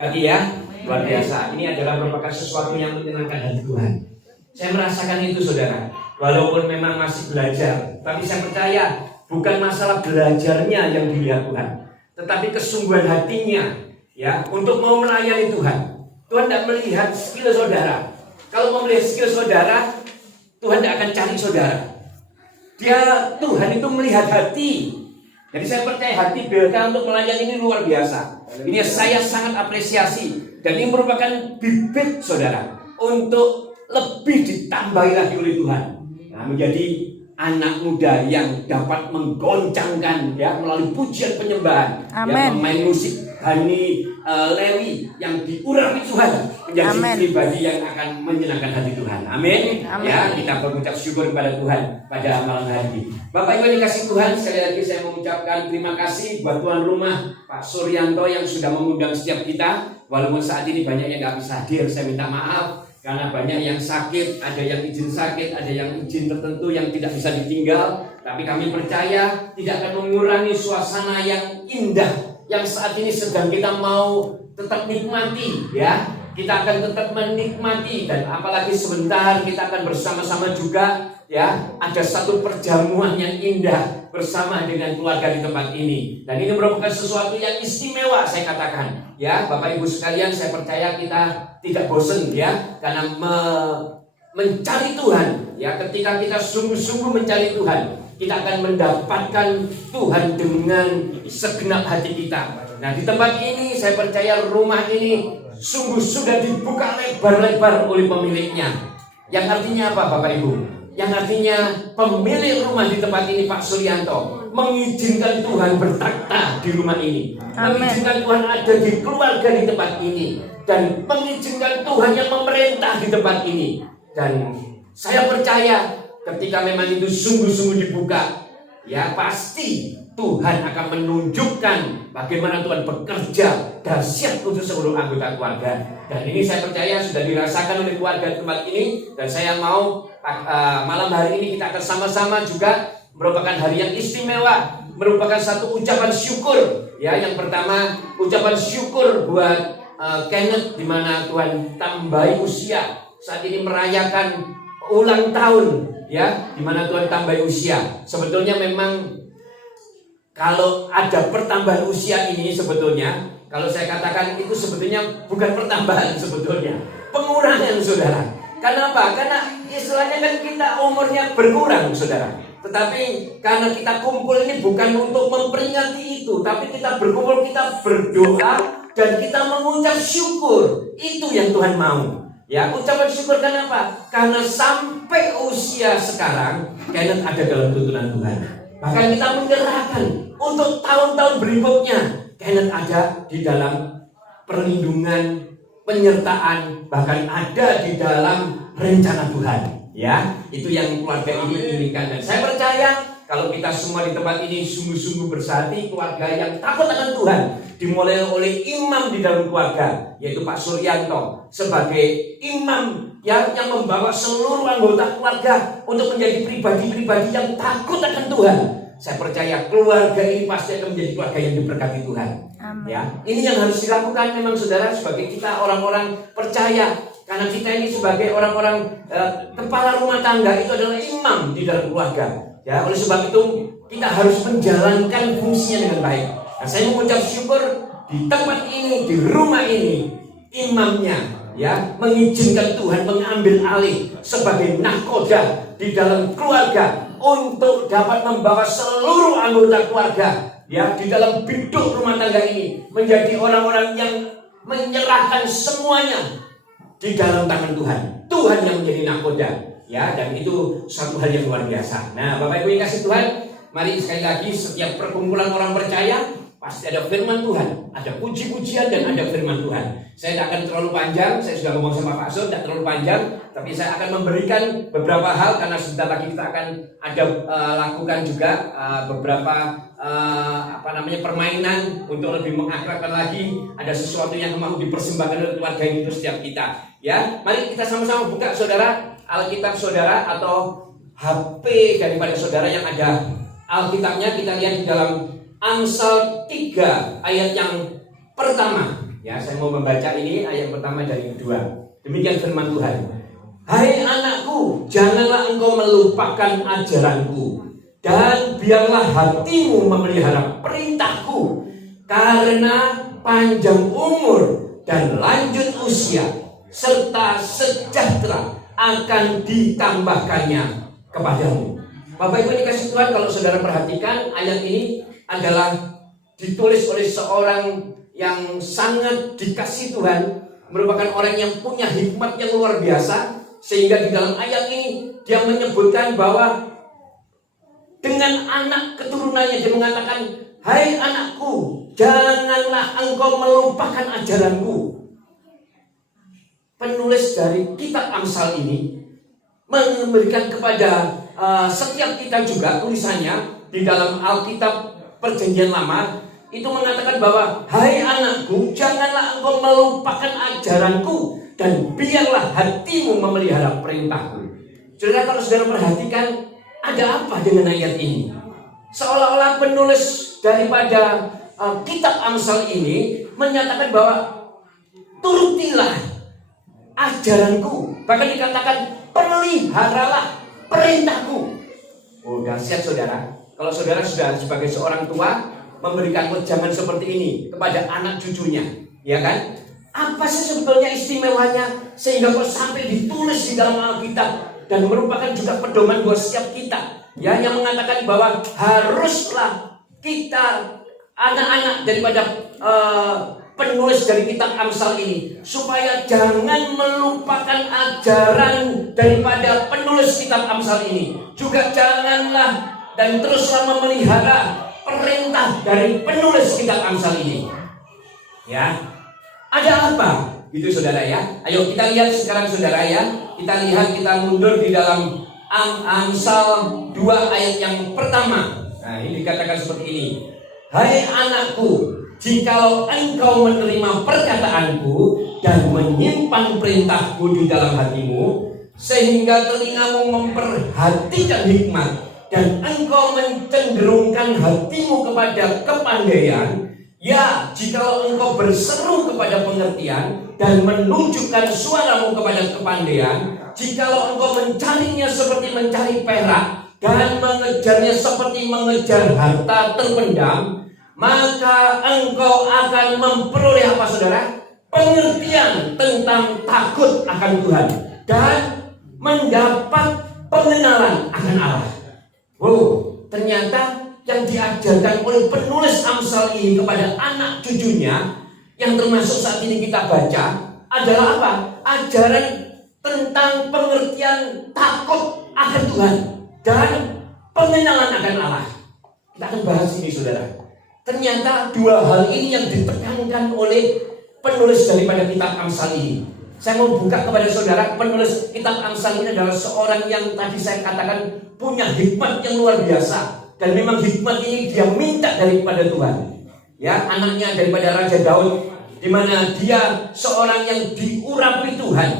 Tadi ya, luar biasa. Ini adalah merupakan sesuatu yang menyenangkan hati Tuhan. Saya merasakan itu, saudara. Walaupun memang masih belajar, tapi saya percaya bukan masalah belajarnya yang dilihat Tuhan, tetapi kesungguhan hatinya, ya, untuk mau melayani Tuhan. Tuhan tidak melihat skill saudara. Kalau mau melihat skill saudara, Tuhan tidak akan cari saudara. Tuhan itu melihat hati. Jadi saya percaya hati BLK untuk melayani ini luar biasa. Ini saya sangat apresiasi. Dan ini merupakan bibit saudara untuk lebih ditambahi lagi oleh Tuhan. Nah, menjadi anak muda yang dapat menggoncangkan ya melalui pujian penyembahan. Ya, pemain musik Hani Lewi yang diurapi Tuhan menjadi pribadi yang akan menyenangkan hati Tuhan. Amin. Ya, kita berucap syukur kepada Tuhan pada malam hari ini. Bapak Ibu yang dikasih Tuhan, sekali lagi saya mengucapkan terima kasih buat tuan rumah Pak Suryanto yang sudah mengundang setiap kita. Walaupun saat ini banyak yang nggak bisa hadir, saya minta maaf karena banyak yang sakit, ada yang izin sakit, ada yang izin tertentu yang tidak bisa ditinggal. Tapi kami percaya tidak akan mengurangi suasana yang indah yang saat ini sedang kita mau tetap nikmati, ya. Kita akan tetap menikmati, dan apalagi sebentar kita akan bersama-sama juga, ya. Ada satu perjamuan yang indah bersama dengan keluarga di tempat ini. Dan ini merupakan sesuatu yang istimewa, saya katakan, ya. Bapak Ibu sekalian, saya percaya kita tidak bosan, ya, karena mencari Tuhan, ya. Ketika kita sungguh-sungguh mencari Tuhan, kita akan mendapatkan Tuhan dengan segenap hati kita. Nah, di tempat ini saya percaya rumah ini sungguh sudah dibuka lebar-lebar oleh pemiliknya. Yang artinya apa, Bapak Ibu? Yang artinya pemilik rumah di tempat ini, Pak Suryanto, mengizinkan Tuhan bertakhta di rumah ini. Mengizinkan Tuhan ada di keluarga di tempat ini. Dan mengizinkan Tuhan yang memerintah di tempat ini. Dan saya percaya ketika memang itu sungguh-sungguh dibuka, ya pasti Tuhan akan menunjukkan bagaimana Tuhan bekerja dahsyat untuk seluruh anggota keluarga. Dan ini saya percaya sudah dirasakan oleh keluarga tempat ini. Dan saya mau malam hari ini kita akan sama-sama juga merupakan hari yang istimewa, merupakan satu ucapan syukur. Ya, yang pertama ucapan syukur buat Kenneth, di mana Tuhan tambahi usia. Saat ini merayakan ulang tahun, ya, di mana Tuhan tambahi usia. Sebetulnya memang kalau ada pertambahan usia ini, sebetulnya kalau saya katakan itu sebetulnya bukan pertambahan, sebetulnya pengurangan, saudara. Karena apa? Karena istilahnya kan kita umurnya berkurang, saudara. Tetapi karena kita kumpul ini bukan untuk memperingati itu, tapi kita berkumpul, kita berdoa dan kita mengucap syukur. Itu yang Tuhan mau. Ya, ucapan syukur kenapa? Karena sampai usia sekarang Kenneth ada dalam tuntunan Tuhan. Bahkan kita menyerahkan untuk tahun-tahun berikutnya Kenneth ada di dalam perlindungan, penyertaan, bahkan ada di dalam rencana Tuhan. Ya, itu yang keluarga ini inginkan. Dan saya percaya kalau kita semua di tempat ini sungguh-sungguh bersehati, keluarga yang takut akan Tuhan, dimulai oleh imam di dalam keluarga, yaitu Pak Suryanto sebagai imam yang membawa seluruh anggota keluarga untuk menjadi pribadi-pribadi yang takut akan Tuhan. Saya percaya keluarga ini pasti akan menjadi keluarga yang diberkati Tuhan. Ya, ini yang harus dilakukan memang, saudara, sebagai kita orang-orang percaya. Karena kita ini sebagai orang-orang kepala rumah tangga itu adalah imam di dalam keluarga. Ya, oleh sebab itu kita harus menjalankan fungsinya dengan baik. Nah, saya mengucap syukur di tempat ini, di rumah ini, imamnya, ya, mengizinkan Tuhan mengambil alih sebagai nahkoda di dalam keluarga untuk dapat membawa seluruh anggota keluarga, ya, di dalam biduk rumah tangga ini menjadi orang-orang yang menyerahkan semuanya di dalam tangan Tuhan. Tuhan yang menjadi nahkoda. Ya, dan itu satu hal yang luar biasa. Nah, Bapak Ibu yang kasih Tuhan, mari sekali lagi setiap perkumpulan orang percaya pasti ada firman Tuhan, ada puji-pujian dan ada firman Tuhan. Saya tidak akan terlalu panjang, saya sudah ngomong sama Pak Sur, tidak terlalu panjang, tapi saya akan memberikan beberapa hal karena sebentar lagi kita akan ada lakukan juga beberapa permainan untuk lebih mengakrabkan lagi. Ada sesuatu yang mau dipersembahkan oleh keluarga ini untuk setiap kita. Ya, mari kita sama-sama buka, saudara, Alkitab saudara atau HP daripada saudara yang ada Alkitabnya. Kita lihat di dalam Amsal 3 ayat yang pertama. Ya, saya mau membaca ini ayat pertama dan yang kedua. Demikian firman Tuhan. Hai anakku, janganlah engkau melupakan ajaranku, dan biarlah hatimu memelihara perintahku, karena panjang umur dan lanjut usia serta sejahtera akan ditambahkannya kepadamu. Bapak Ibu dikasih Tuhan, kalau saudara perhatikan ayat ini adalah ditulis oleh seorang yang sangat dikasih Tuhan, merupakan orang yang punya hikmat yang luar biasa, sehingga di dalam ayat ini dia menyebutkan bahwa dengan anak keturunannya dia mengatakan, hai anakku, janganlah engkau melupakan ajaranku. Penulis dari kitab Amsal ini memberikan kepada setiap kita juga tulisannya di dalam Alkitab Perjanjian Lama itu mengatakan bahwa hai anakku, janganlah engkau melupakan ajaranku, dan biarlah hatimu memelihara perintahku. Saudara, kalau saudara perhatikan, ada apa dengan ayat ini? Seolah-olah penulis daripada kitab Amsal ini menyatakan bahwa turutilah ajaranku, bahkan dikatakan peliharalah perintahku. Oh, dahsyat saudara. Kalau saudara sudah sebagai seorang tua memberikan wejangan seperti ini kepada anak cucunya, ya kan? Apa sih sebetulnya istimewanya sehingga kok sampai ditulis di dalam Alkitab dan merupakan juga pedoman buat setiap kita, ya, yang mengatakan bahwa haruslah kita anak-anak daripada penulis dari kitab Amsal ini supaya jangan melupakan ajaran daripada penulis kitab Amsal ini, juga janganlah dan teruslah memelihara perintah dari penulis kitab Amsal ini. Ya, ada apa? Gitu saudara ya. Ayo kita lihat sekarang saudara ya. Kita mundur di dalam Amsal 2 ayat yang pertama. Nah, ini dikatakan seperti ini. Hai anakku, jikalau engkau menerima perkataanku dan menyimpan perintahku di dalam hatimu, sehingga telingamu memperhatikan hikmat dan engkau mencenderungkan hatimu kepada kepandaian, ya, jikalau engkau berseru kepada pengertian dan menunjukkan suaramu kepada kepandaian, jikalau engkau mencarinya seperti mencari perak dan mengejarnya seperti mengejar harta terpendam, maka engkau akan memperoleh apa saudara? Pengertian tentang takut akan Tuhan dan mendapat pengenalan akan Allah. Wow, ternyata yang diajarkan oleh penulis Amsal ini kepada anak cucunya yang termasuk saat ini kita baca adalah apa? Ajaran tentang pengertian takut akan Tuhan dan pengenalan akan Allah. Kita akan bahas ini saudara. Ternyata dua hal ini yang ditekankan oleh penulis daripada kitab Amsal ini. Saya mau buka kepada saudara, penulis kitab Amsal ini adalah seorang yang tadi saya katakan punya hikmat yang luar biasa. Dan memang hikmat ini dia minta daripada Tuhan. Ya, anaknya daripada Raja Daud, di mana dia seorang yang diurapi Tuhan.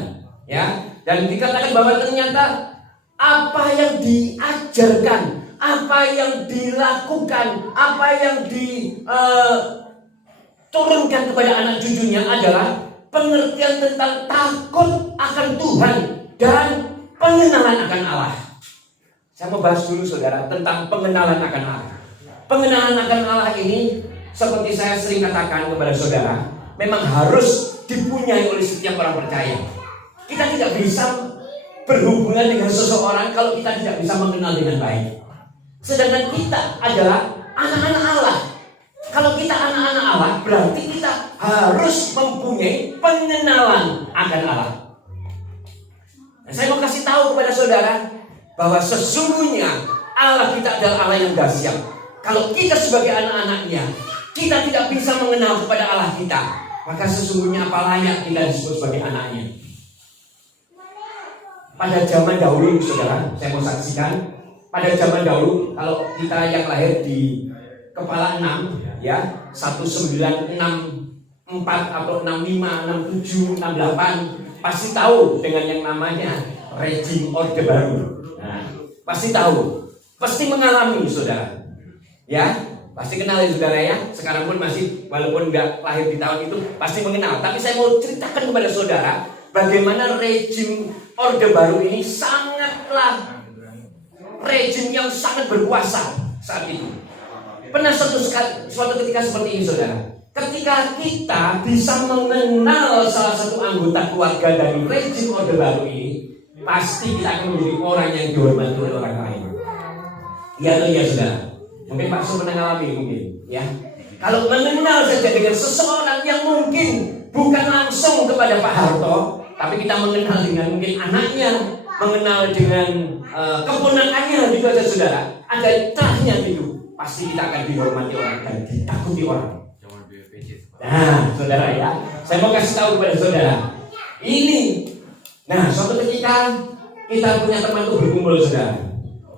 Ya, dan dikatakan bahwa ternyata apa yang diajarkan, apa yang dilakukan, apa yang diturunkan kepada anak cucunya adalah pengertian tentang takut akan Tuhan dan pengenalan akan Allah. Saya mau bahas dulu saudara tentang pengenalan akan Allah. Pengenalan akan Allah ini seperti saya sering katakan kepada saudara, memang harus dipunyai oleh setiap orang percaya. Kita tidak bisa berhubungan dengan seseorang kalau kita tidak bisa mengenal dengan baik. Sedangkan kita adalah anak-anak Allah. Kalau kita anak-anak Allah, berarti kita harus mempunyai pengenalan akan Allah. Dan saya mau kasih tahu kepada saudara bahwa sesungguhnya Allah kita adalah Allah yang dahsyat. Kalau kita sebagai anak-anaknya, kita tidak bisa mengenal kepada Allah kita, maka sesungguhnya apa layak kita disebut sebagai anaknya. Pada zaman dahulu saudara, saya mau saksikan, pada zaman dahulu kalau kita yang lahir di kepala 6 ya, 1964 atau 65, 67, 68 pasti tahu dengan yang namanya rejim Orde Baru. Nah, pasti tahu, pasti mengalami saudara. Ya, Pasti kenal ya saudara ya. Sekarang pun masih, walaupun nggak lahir di tahun itu, pasti mengenal. Tapi saya mau ceritakan kepada saudara bagaimana rejim Orde Baru ini sangatlah rejim yang sangat berkuasa saat itu. Pernah suatu ketika seperti ini saudara. Ketika kita bisa mengenal salah satu anggota keluarga dari rejim Orde Baru ini, pasti kita akan menjadi orang yang dihormati oleh orang lain. Iya atau iya saudara? Mungkin Pak Su pernah ngalami mungkin, ya. Kalau mengenal saja dengan seseorang yang mungkin bukan langsung kepada Pak Harto, tapi kita mengenal dengan mungkin anaknya, mengenal dengan keponakannya gitu aja saudara. Ada celahnya gitu, pasti kita akan dihormati orang dan ditakuti orang. Nah, saudara ya, saya mau kasih tahu kepada saudara. Ini, nah suatu ketika kita punya teman tuh berkumpul saudara.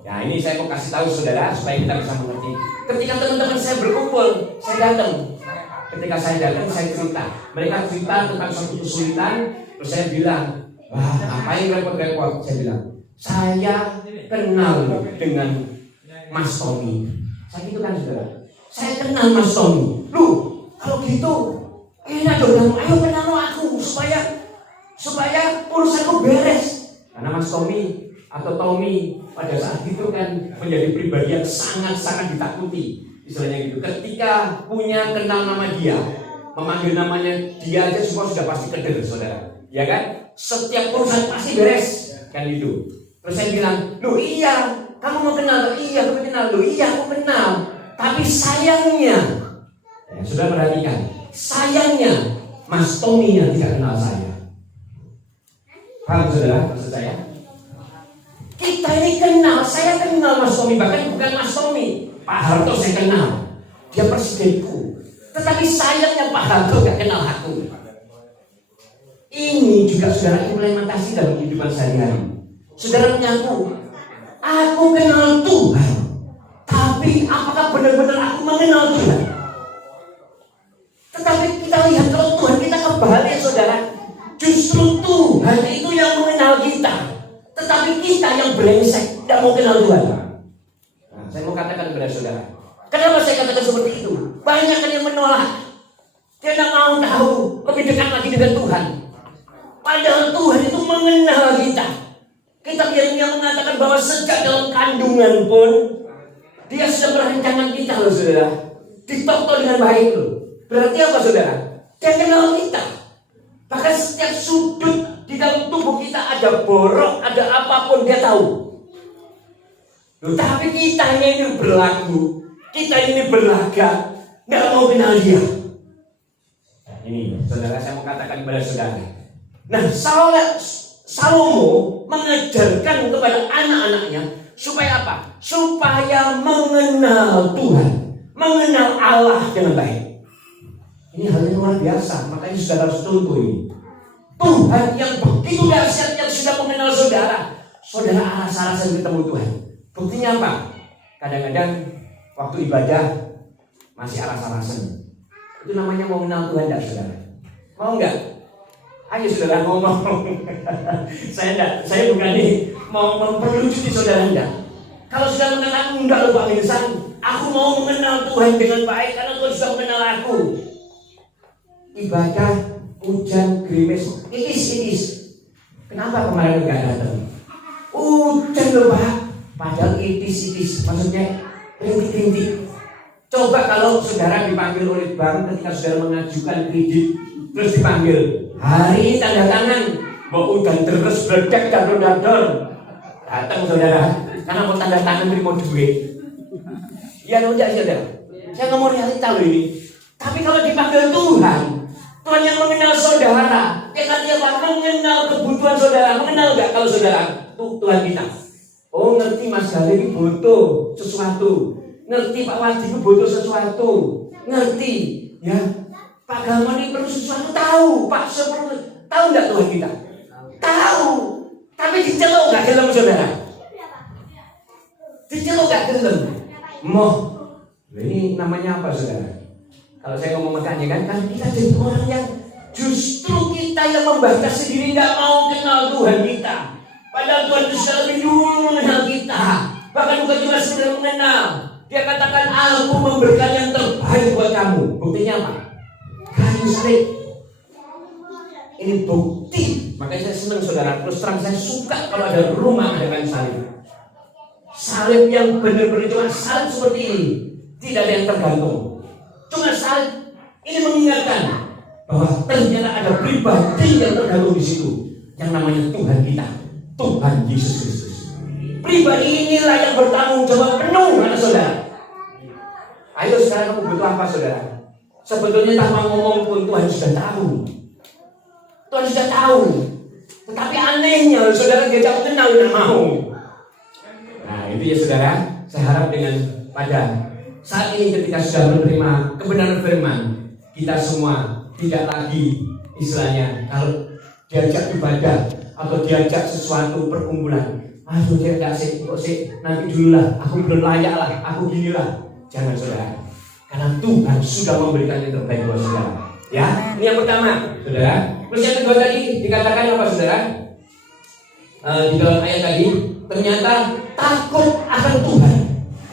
Nah ini saya mau kasih tahu saudara supaya kita bisa mengerti. Ketika teman-teman saya berkumpul, saya datang. Ketika saya datang, saya cerita. Mereka cerita tentang suatu kesulitan. Terus saya bilang, wah ngapain repot-repot? Saya bilang, saya kenal dengan Mas Tommy. Saya gitu kan saudara. Saya kenal Mas Tommy. Lu kalau gitu enak dong, ayo kenal aku supaya urusanku beres. Karena Mas Tommy atau Tommy pada saat itu kan menjadi pribadi yang sangat-sangat ditakuti. Istilahnya gitu. Ketika punya kenal nama dia, memanggil namanya dia aja semua sudah pasti keder saudara. Ya kan? Setiap urusan pasti beres kan gitu. Terus saya bilang, loh iya, kamu mau kenal? Iya, aku kenal. Loh iya, aku kenal. Tapi sayangnya, ya, sudah perhatikan, sayangnya Mas Tommy yang tidak kenal saya. Paham saudara maksud saya? Kita ini kenal, saya kenal Mas Tommy, bahkan bukan Mas Tommy, Pak Harto saya kenal, dia presidenku. Tetapi sayangnya Pak Harto gak kenal aku. Ini juga saudara implementasi dalam kehidupan sehari-hari. Saudara mengaku, aku kenal Tuhan, tapi apakah benar-benar aku mengenal Tuhan? Tetapi kita lihat kalau Tuhan kita kebalik saudara. Justru Tuhan itu yang mengenal kita, tetapi kita yang brengsek, tidak mau kenal Tuhan. Nah, saya mau katakan kepada saudara, kenapa saya katakan seperti itu? Banyak kan yang menolak, dia tidak mau tahu lebih dekat lagi dengan Tuhan. Padahal Tuhan itu mengenal kita. Kitab Yeremia mengatakan bahwa sejak dalam kandungan pun dia sudah merencanakan kita loh saudara. Ditoto dengan baik loh. Berarti apa saudara? Dia kenal kita. Bahkan setiap sudut di dalam tubuh kita ada borok, ada apapun dia tahu. Loh, tapi kita ini berlaku, kita ini berlagak, nggak mau kenal dia. Nah, ini saudara saya mau katakan kepada saudara. Nah, Salomo mengajarkan kepada anak-anaknya supaya apa? Supaya mengenal Tuhan, mengenal Allah dengan baik. Ini hal yang luar biasa, makanya saudara harus contoh ini. Tuhan yang begitu dahsyat yang sudah mengenal saudara, saudara aras-arasan bertemu Tuhan. Buktinya apa? Kadang-kadang waktu ibadah masih aras-arasan. Itu namanya mau mengenal Tuhan enggak saudara? Mau enggak? Ayo saudara ngomong. Saya bukan nih mau memperlucuti saudara enggak. Kalau sudah mengatakan enggak lupa Pak, aku mau mengenal Tuhan dengan baik karena Tuhan sudah mengenal aku. Ibadah, hujan, gerimis, itis. Kenapa kemarin enggak datang? Hujan loh Pak. Padahal itis, maksudnya rintik-rintik. Coba kalau saudara dipanggil oleh bank ketika saudara mengajukan kredit, terus dipanggil, hari ini tanda tangan, mau hujan terus berdak dador. Datang saudara, karena mau tanda tangan terima duit. Ya enggak saudara. Saya nggak mau realita loh ini. Tapi kalau dipanggil Tuhan yang mengenal saudara, dia kata mengenal kebutuhan saudara, mengenal nggak kalau saudara Tuhan kita? Oh ngerti Mas Gali ini butuh sesuatu, ngerti Pak Wadi ini butuh sesuatu, ngerti ya Pak Galman ini perlu sesuatu, tahu Pak seperti tahu nggak Tuhan kita? Tahu, tapi diceluk nggak dalam saudara? Diceluk nggak dalam? Ini namanya apa saudara? Kalau saya ngomong makanya kan kita jadi orang yang justru kita yang membatasi diri, nggak mau kenal Tuhan kita. Padahal Tuhan itu sudah lebih dulu mengenal kita. Bahkan bukan cuma sudah mengenal, Dia katakan, aku memberikan yang terbaik buat kamu. Buktinya apa? Kayu salib. Ini bukti. Makanya saya senang saudara. Terus terang saya suka kalau ada rumah ada kayu salib. Salib yang benar-benar cuma salib seperti ini. Tidak ada yang tergantung. Cuma salib ini mengingatkan bahwa ternyata ada pribadi yang tergantung di situ. Yang namanya Tuhan kita, Tuhan Yesus Kristus. Pribadi inilah yang bertanggung jawab penuh, anak saudara. Ayo sekarang kamu butuh apa, saudara? Sebetulnya tanpa ngomong pun Tuhan sudah tahu. Tuhan sudah tahu. Tetapi anehnya, saudara tidak kenal dan mau. Nah, itu ya saudara. Saya harap dengan pada saat ini ketika sudah menerima kebenaran firman, kita semua tidak lagi istilahnya kalau diajak ibadah atau diajak sesuatu perkumpulan, aduh dia tidak sih, nanti dulu lah, aku belum layak lah, aku gini lah. Jangan saudara, karena Tuhan sudah memberikan yang terbaik buat saudara. Ya, ini yang pertama, saudara. Terus yang kedua tadi dikatakan apa, saudara? Di dalam ayat tadi, ternyata takut akan Tuhan.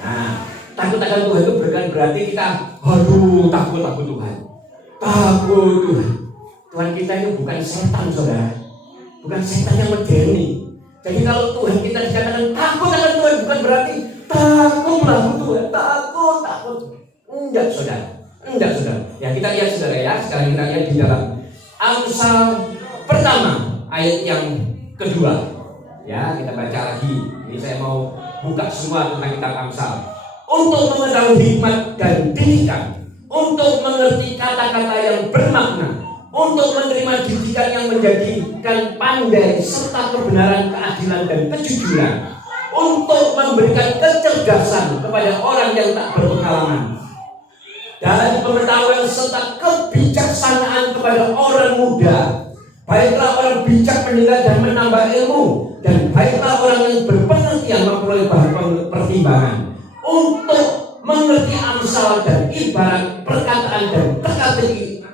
Nah, takut akan Tuhan itu bukan berarti kita, aduh takut Tuhan, takut Tuhan. Tuhan kita itu bukan setan, saudara. Bukan setan yang moderni. Jadi kalau Tuhan kita dikatakan takut akan Tuhan, bukan berarti takutlah Tuhan, takut. Enggak, saudara. Enggak, saudara. Ya kita lihat, saudara ya. Sekarang kita lihat di dalam Amsal pertama ayat yang kedua. Ya, kita baca lagi. Ini saya mau buka semua tentang kitab Amsal. Untuk mengetahui hikmat dan didikan, untuk mengerti kata-kata yang bermakna, untuk menerima didikan yang menjadikan pandai serta kebenaran, keadilan dan kejujuran, untuk memberikan kecerdasan kepada orang yang tak berpengalaman, dan pengetahuan serta kebijaksanaan kepada orang muda. Baiklah orang bijak mendengar dan menambah ilmu, dan baiklah orang yang berpengertian memperoleh bahan pertimbangan, untuk mengerti amsal dan ibarat perkataan dan teka-teki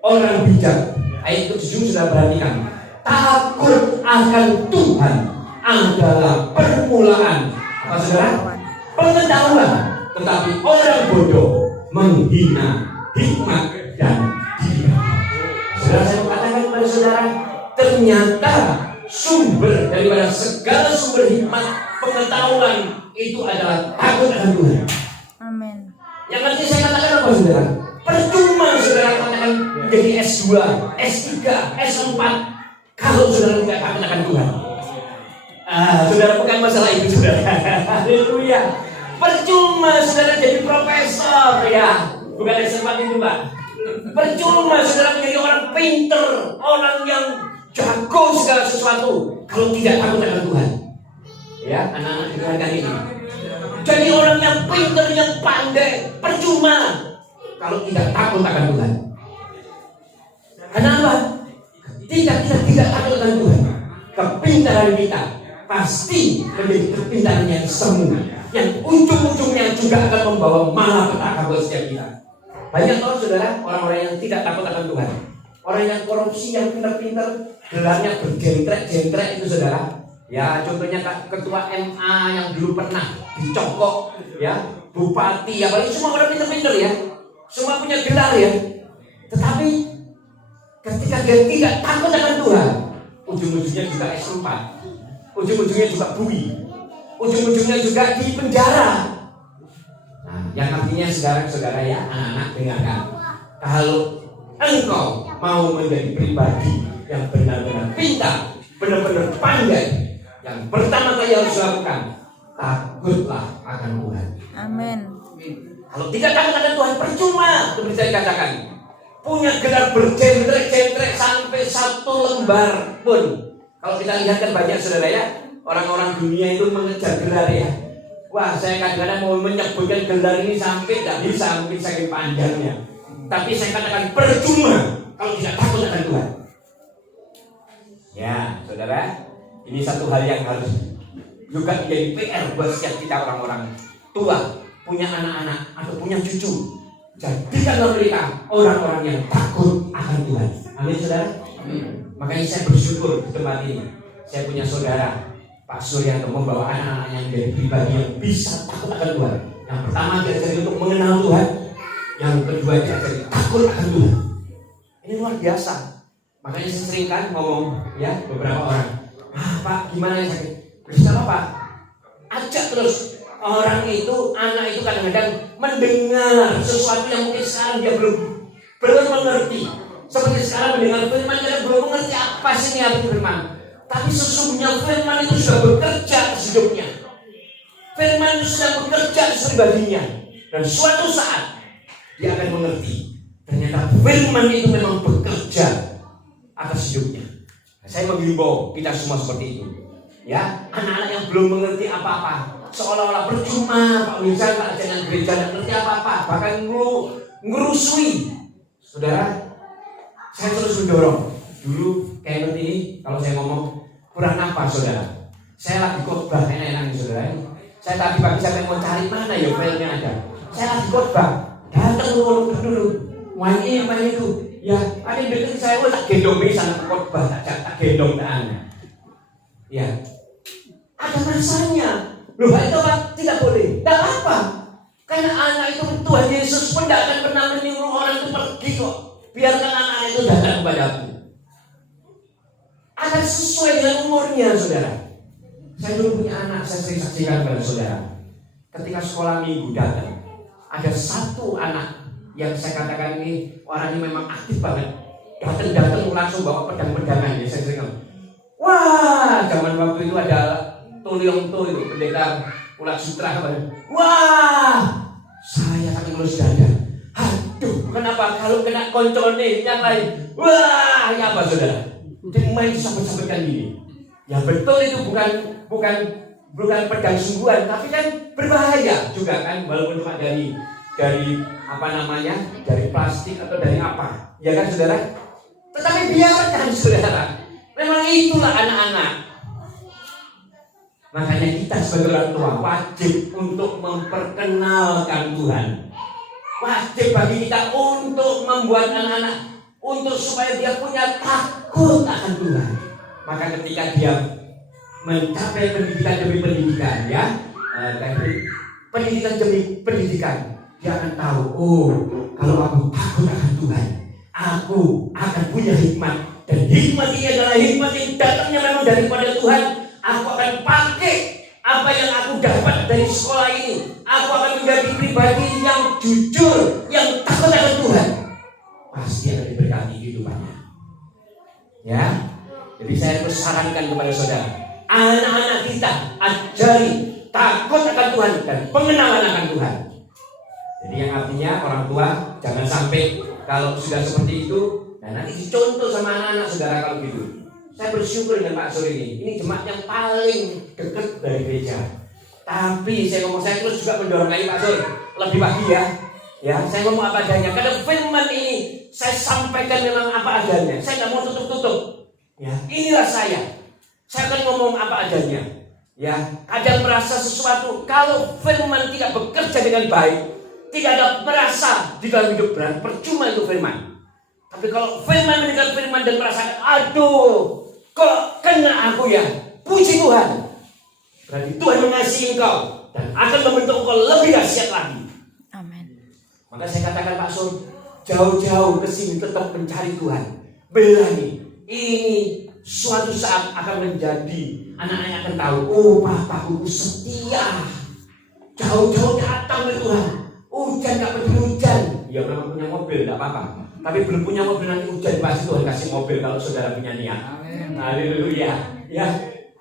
orang bijak. Ayat ke-7 sudah perhatikan. Takut akan Tuhan adalah permulaan apa saudara? Pengetahuan. Tetapi orang bodoh menghina hikmat dan didikan. Saudara, saya mau katakan kepada saudara, ternyata sumber daripada segala sumber hikmat pengetahuan itu adalah takut akan Tuhan. Amin. Yang nanti saya katakan apa, saudara? Percuma saudara katakan menjadi S2, S3, S4 kalau saudara tidak takut akan Tuhan. Saudara bukan masalah itu, saudara. Haleluya. Percuma saudara jadi profesor, ya. Bukan S4 itu, Pak. Percuma saudara menjadi orang pinter, orang yang jago segala sesuatu kalau tidak takut akan Tuhan. Ya, anak-anak dengarkan ini. Jadi orang yang pinter, yang pandai, percuma kalau tidak takut akan Tuhan. Kenapa? Kita tidak takut akan Tuhan. Kepintaran kita pasti menjadi kepintaran yang semu, yang ujung-ujungnya juga akan membawa malapetaka buat setiap kita. Banyak tahu saudara orang-orang yang tidak takut akan Tuhan, orang yang korupsi, yang pintar-pintar, gelarnya berjentrek-jentrek itu saudara. Ya contohnya ketua MA yang dulu pernah dicokok, ya bupati, apalagi semua orang pintar-pintar ya, semua punya gelar ya. Tetapi ketika dia tidak takut akan Tuhan, ujung-ujungnya juga S4, ujung-ujungnya juga bui, ujung-ujungnya juga di penjara. Nah, yang artinya saudara-saudara ya, anak-anak dengarkan. Kalau engkau mau menjadi pribadi yang benar-benar pintar, benar-benar pandai, yang pertama kali harus lakukan, takutlah akan Tuhan. Amin. Kalau tidak takut akan Tuhan, percuma. Seperti saya katakan, punya gelar berjentrek-jentrek sampai 1 lembar pun. Kalau kita lihat kan banyak saudara ya, orang-orang dunia itu mengejar gelar ya. Wah, saya kadang-kadang mau menyebutkan gelar ini sampai tidak bisa, mungkin saking panjangnya. Tapi saya katakan percuma kalau tidak takut akan Tuhan. Ya, saudara, ini satu hal yang harus juga menjadi PR buat setiap kita orang-orang tua, punya anak-anak atau punya cucu. Jadikanlah mereka orang-orang yang takut akan Tuhan. Amin, saudara. Amin. Makanya saya bersyukur di tempat ini. Saya punya saudara Pak Suryanto membawa anak-anaknya menjadi pribadi yang bisa takut akan Tuhan. Yang pertama diajari untuk mengenal Tuhan, yang kedua diajari takut akan Tuhan. Ini luar biasa. Makanya saya sering kan ngomong ya beberapa orang, Pak gimana ya sakit? Bisa Pak? Ajak terus. Orang itu, anak itu kadang-kadang mendengar sesuatu yang mungkin sekarang dia belum mengerti. Seperti sekarang mendengar firman, dia belum mengerti apa sih ini arti firman. Tapi sesungguhnya firman itu sudah bekerja di hidupnya. Firman itu sudah bekerja di pribadinya. Dan suatu saat dia akan mengerti. Ternyata firman itu memang bekerja atas hidupnya. Nah, saya menghimbau kita semua seperti itu. Ya, anak-anak yang belum mengerti apa-apa, seolah-olah percuma Pak Wilson Pak jangan gereja tidak ngerti apa-apa, bahkan ngerusui. Saudara, saya terus mendorong. Dulu kayak seperti ini, kalau saya ngomong kurang apa saudara? Saya lagi khotbah enak-enak saudara. Saya tadi pagi sampai mau cari mana ya filenya ada. Saya lagi khotbah, datang dulu. Wah ini apa itu? Ya, ada yang bilang saya tak gendong sana khotbah, tak gendong tangan. Ya, ada masanya. Loh itu apa? Tidak boleh. Tidak apa. Karena anak itu Tuhan Yesus pun tidak akan pernah menyuruh orang itu pergi kok. Biarkan anak itu datang kepadaku. Akan sesuai dengan umurnya saudara. Saya dulu punya anak, saya sering saksikan kepada saudara. Ketika sekolah minggu datang, ada satu anak yang saya katakan ini orang ini memang aktif banget. Datang langsung bawa pedang-pedangan ya saya sering. Wah, zaman waktu itu ada Tuliongto itu pendekar ulat sutra. Wah, saya sakit mulus dada. Aduh, kenapa kalau kena koncone yang lain? Wah, ya apa saudara? Dia main sampai-sampaikan gini. Ya betul itu bukan pedang sungguhan, tapi kan berbahaya juga kan, walaupun cuma dari apa namanya, dari plastik atau dari apa, ya kan saudara? Tetapi biarkan saudara. Memang itulah anak-anak. Makanya kita sebagai orang tua wajib untuk memperkenalkan Tuhan. Wajib bagi kita untuk membuat anak-anak untuk supaya dia punya takut akan Tuhan. Maka ketika dia mencapai pendidikan demi pendidikan, ya, pendidikan demi pendidikan, dia akan tahu, oh, kalau aku takut akan Tuhan, aku akan punya hikmat. Dan hikmat ini adalah hikmat yang datangnya memang daripada Tuhan. Aku akan pakai apa yang aku dapat dari sekolah ini. Aku akan menjadi pribadi yang jujur, yang takut akan Tuhan. Pasti akan diberkati kehidupannya. Ya, jadi saya terus sarankan kepada saudara, anak-anak kita ajari takut akan Tuhan dan pengenalan akan Tuhan. Jadi yang artinya orang tua jangan sampai kalau sudah seperti itu, nah nanti dicontoh sama anak-anak saudara kalau gitu. Saya bersyukur dengan Pak Sur ini. Ini jemaat yang paling dekat dari gereja. Tapi saya terus juga mendorong lagi Pak Sur, lebih pagi ya. Ya, saya ngomong apa adanya. Karena firman ini saya sampaikan memang apa adanya. Saya nggak mau tutup-tutup. Ya, inilah saya. Saya akan ngomong apa adanya. Ya, kadang merasa sesuatu kalau firman tidak bekerja dengan baik, tidak ada merasa di dalam hidup berat, percuma itu firman. Tapi kalau firman mendengar firman dan merasakan, aduh, kok kena aku ya, puji Tuhan. Berarti Tuhan mengasihi engkau dan akan membentuk engkau lebih dahsyat lagi. Amin. Maka saya katakan Pak Sur, jauh-jauh ke sini tetap mencari Tuhan. Berani. Ini suatu saat akan menjadi anak-anak akan tahu, oh papaku setia. Jauh-jauh datang ke Tuhan. Hujan gak peduli hujan. Ya memang punya mobil, gak apa-apa. Tapi belum punya mobil nanti hujan pasti Tuhan kasih mobil kalau saudara punya niat. Haleluya. Ya,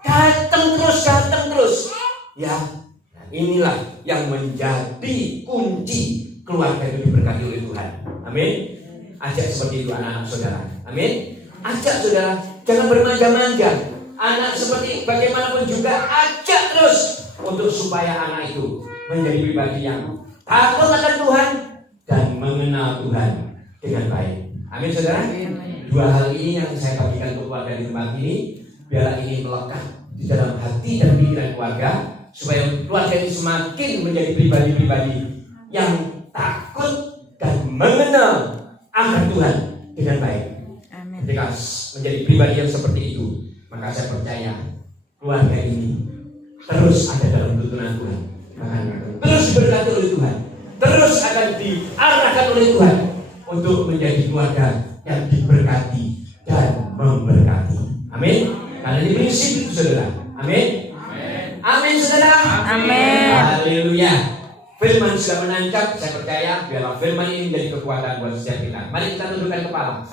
datang terus. Ya, nah inilah yang menjadi kunci keluarga itu diberkati oleh Tuhan. Amin. Ajak seperti itu anak-anak saudara. Amin. Ajak saudara, jangan bermanja-manja. Anak seperti bagaimanapun juga ajak terus untuk supaya anak itu menjadi pribadi yang takut akan Tuhan dan mengenal Tuhan dengan baik. Amin saudara. Dua hal ini yang saya bagikan untuk keluarga di tempat ini, biarlah ini melekat di dalam hati dan pikiran keluarga, supaya keluarga ini semakin menjadi pribadi-pribadi yang takut dan mengenal akan Tuhan dengan baik. Amin. Ketika menjadi pribadi yang seperti itu, maka saya percaya keluarga ini terus ada dalam tuntunan Tuhan terus diberkati oleh Tuhan, terus akan diarahkan oleh Tuhan untuk menjadi keluarga yang diberkati dan memberkati. Amin. Karena ini prinsip itu saudara. Amin. Amin saudara. Amin. Haleluya. Firman sudah menancap, saya percaya biarlah firman ini menjadi kekuatan buat setiap kita. Mari kita tundukkan kepala.